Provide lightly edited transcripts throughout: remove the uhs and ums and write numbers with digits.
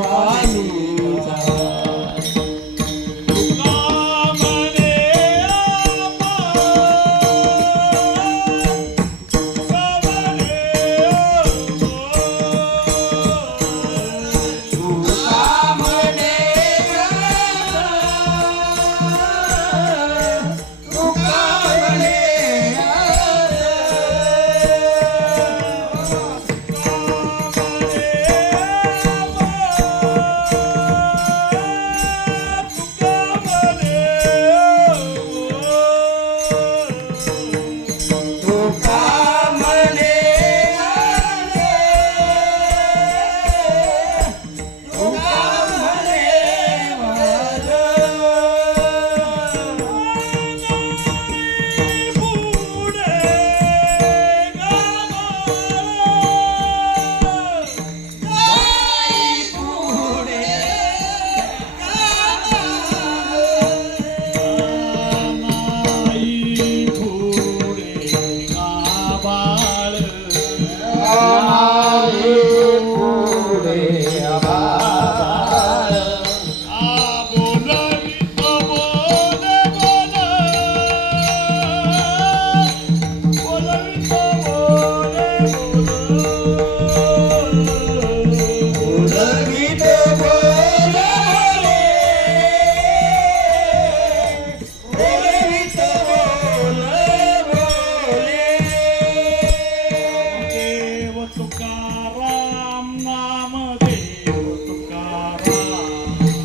स्वामीचा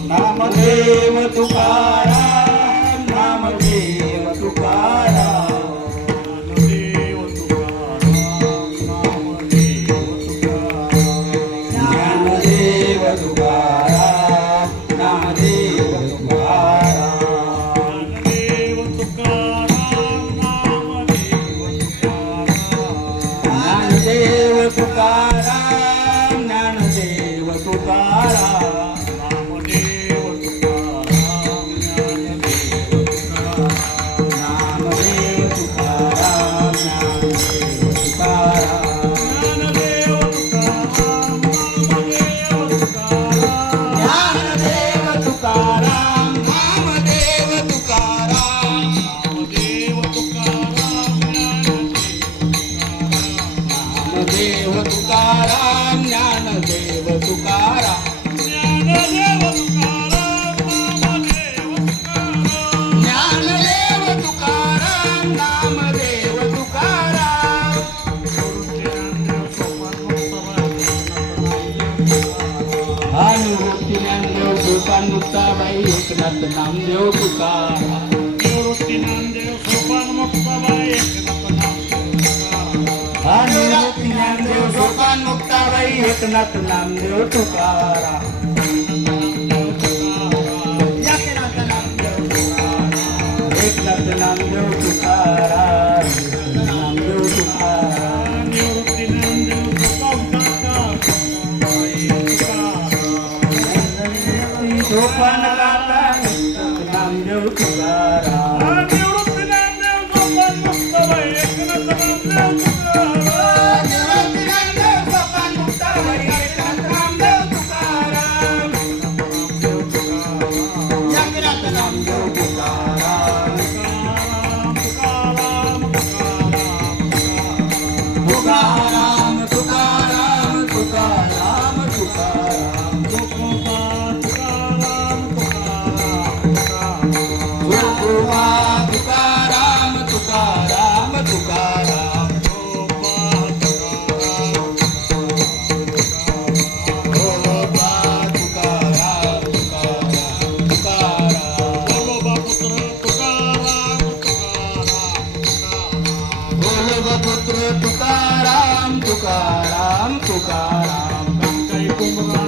नामदेव तुकाराम नामदेव तुकाराम नामदेव तुकाराम नामदेव तुकाराम नामदेव तुकाराम नामदेव तुकाराम नामदेव तुकाराम नामदेव तुकाराम देव तुकाराम ज्ञानदेव तुकाराम ज्ञानदेव तुकाराम नामदेव तुकाराम निवृत्ती ज्ञानदेव सोपान मुक्ताबाई एकनाथ नामदेव तुकाराम निवृत्ती ज्ञानदेव सोपान मुक्ताबाई निवृत्ती ज्ञानदेव सोपान मुक्ताबाई एकनाथ नामदेव तुकाराम एकनाथ नामदेव तुकाराम नामदेव तुकाराम निवृत्ती ज्ञानदेव सोपान गाता नामदेव तुकाराम निवृत्ती ज्ञानदेव सोपान मुक्ताबाई एकनाथ नामदेव तुकाराम तुकाराम तुकाराम काही कुंभा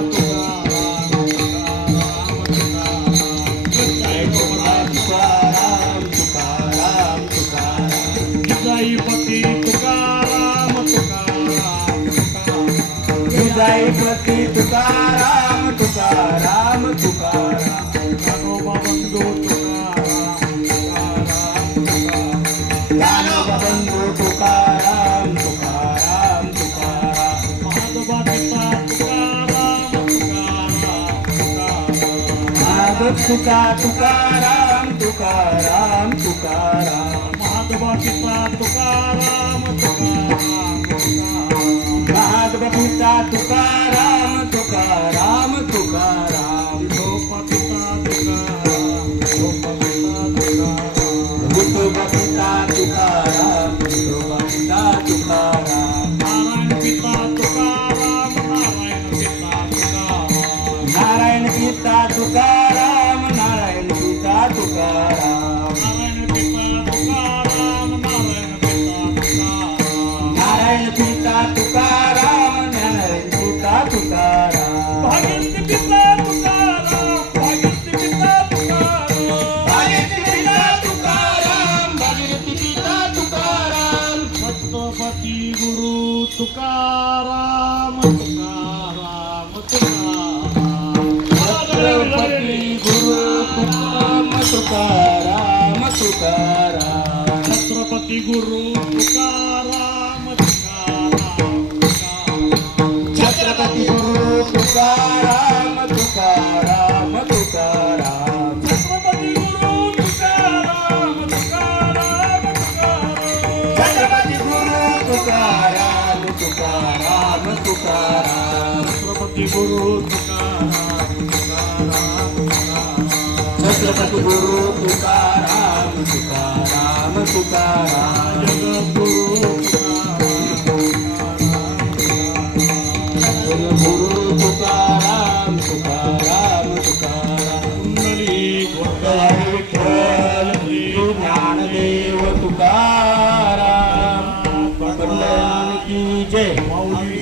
तुकाराम तुकाराम तुकाराम विजाईपती तुकाराम तुकाराम विजाईपती तुकाराम तुकाराम तुकाराम ज्ञानोबा बंधू बंधू तुकाराम तुकाराम तुकाराम महादोबा पिता तुकाराम तुकाराम तुका तुकाराम तुकाराम तुकाराम महात्मा पिता तुकाराम तुकाराम तुकाराम महात्मा पिता तुकाराम तुकाराम तुकाराम विठोबा पिता तुकाराम विठोबा पिता तुकाराम विठोबा पिता तुकाराम विठोबा पिता तुकाराम नारायण पिता तुकाराम नारायण पिता तुकाराम नारायण पिता तुकाराम नारायण पिता तुकाराम नारायण नारायण पिता तुकाराम नारायण पिता तुकाराम पिता तुकाराम भागीरथी पिता तुकाराम भागीरथी पिता तुकाराम भागीरथी पिता तुकाराम भागीरथी पिता तुकाराम छत्रपती गुरु तुकाराम तुकाराम तुकाराम छत्रपती गुरु तुकाराम तुकाराम तुकाराम छत्रपती गुरु तुकाराम तुकाराम तुकाराम छत्रपती गुरु तुकाराम तुकाराम तुकाराम छत्रपती गुरु तुकाराम तुकाराम तुकाराम छत्रपती गुरु तुकाराम तुकाराम तुकाराम छत्रपती गुरु तुकाराम तुकाराम तुकाराम छत्रपती गुरु तुकाराम तुकाराम तुकाराम जगद्गुरु गुरु तुकाराम तुकाराम तुकाराम कुंडली विठ्ठल विठ्ठल श्री ज्ञानदेव तुकाराम कल्याण की जय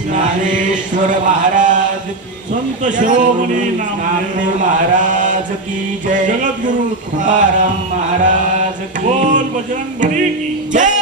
ज्ञानेश्वर महाराज की संत शिरोमणी नामदेव नामदेव महाराज की जय जगद्गुरु तुकाराम महाराज की बोल बजरंग बली की जय